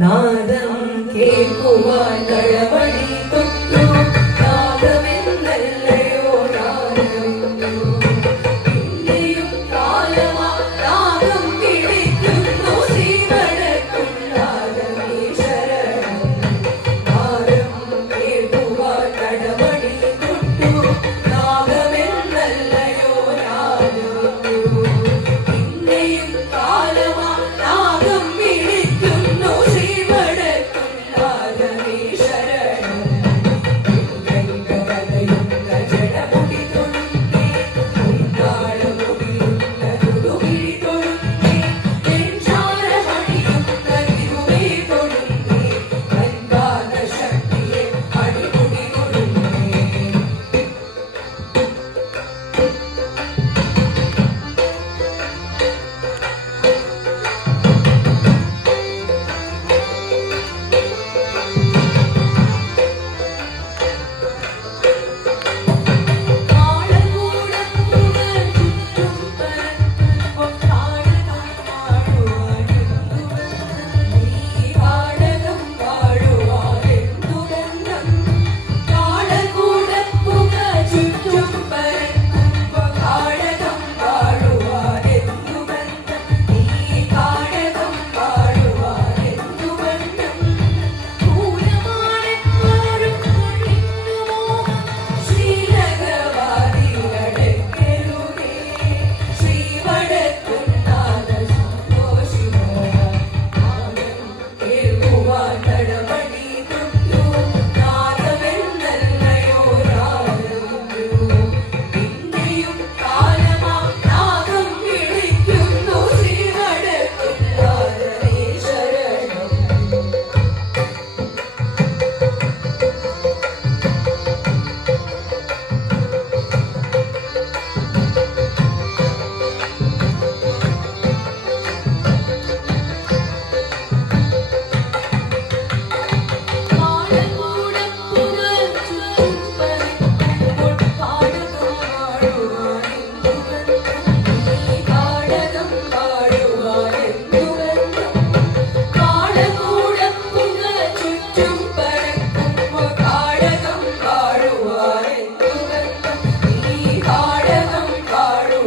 നാദം കേൾക്കുവാൻ കളവടി തൊട്ടു നാദമെന്നല്ലയോ നാദമെന്നു പിന്നെയും കാലമാ നാദം പിടിക്കുന്നു ശ്രീവടക്കും നാദമേ ശരണം നാദം കേൾക്കുവാൻ കളവടി തൊട്ടു നാദമെന്നല്ലയോ നാദമെന്നു പിന്നെയും കാലമാ നാദം പിടിക്കുന്നു ശ്രീവടക്കും നാദമേ ശരണം ഗംഗകലയുന്ന ജടമുടി തൊഴുന്നേ ഉന്നാളമുടിയുന്ന തൊടുകിഴി തൊഴുന്നേ നെഞ്ചാരമണിയുന്ന തിരുമേ തൊഴുന്നേ കൻകാന ശക്തിയെ അടിമുടി തൊഴുന്നേ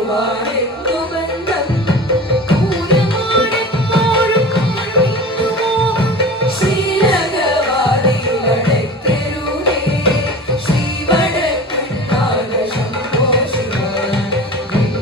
Bye.